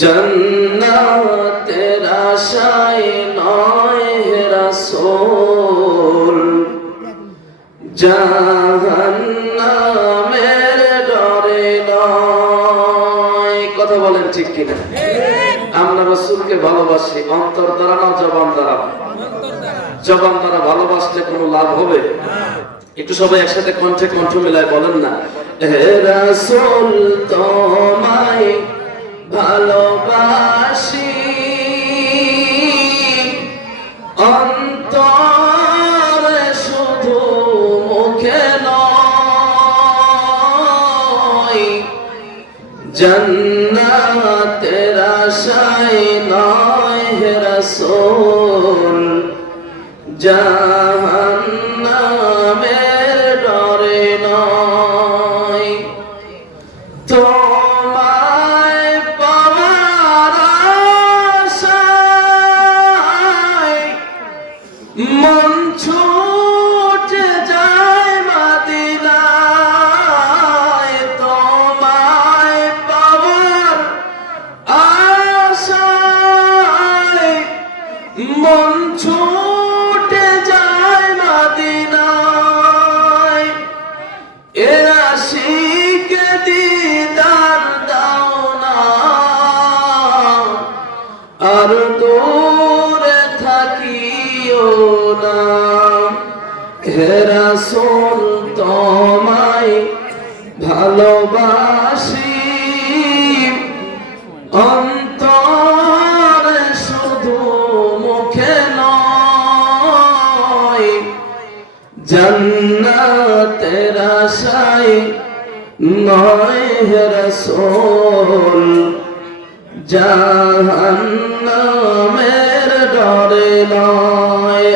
জান্নাতের আশায় নয় হে রাসূল, জাহান্নামের ডরে নয়। কথা বলেন ঠিক কিনা? আমরা রাসূলকে ভালোবাসি অন্তর দ্বারা না জবান দ্বারা? জবান দ্বারা ভালোবাসলে কোনো লাভ হবে? একটু সবাই একসাথে কণ্ঠে কণ্ঠ মিলায় বলেন না, হে রাসূল তোমায় ভালোবাসি অন্তরে শুধু মুখে নয়, জান্নাতের আশায় নয় হে রাসূল, জাহান্নামের ডরে নয়। তোমায় পাওয়ার আশায় মন ছুটে যায় মদিনায়, তোমায় পাওয়ার আশায় মন ছুটে যায় মদিনায়। এ আশিকে দিদার দাও না, আর দূরে থাকিও না। হে রাসূল তোমায় ভালোবাসি অন্তরে শুধু মুখে নয়, জান্নাতের আশায় নয় হে রাসূল, জাহান্নামের ডরে নয়।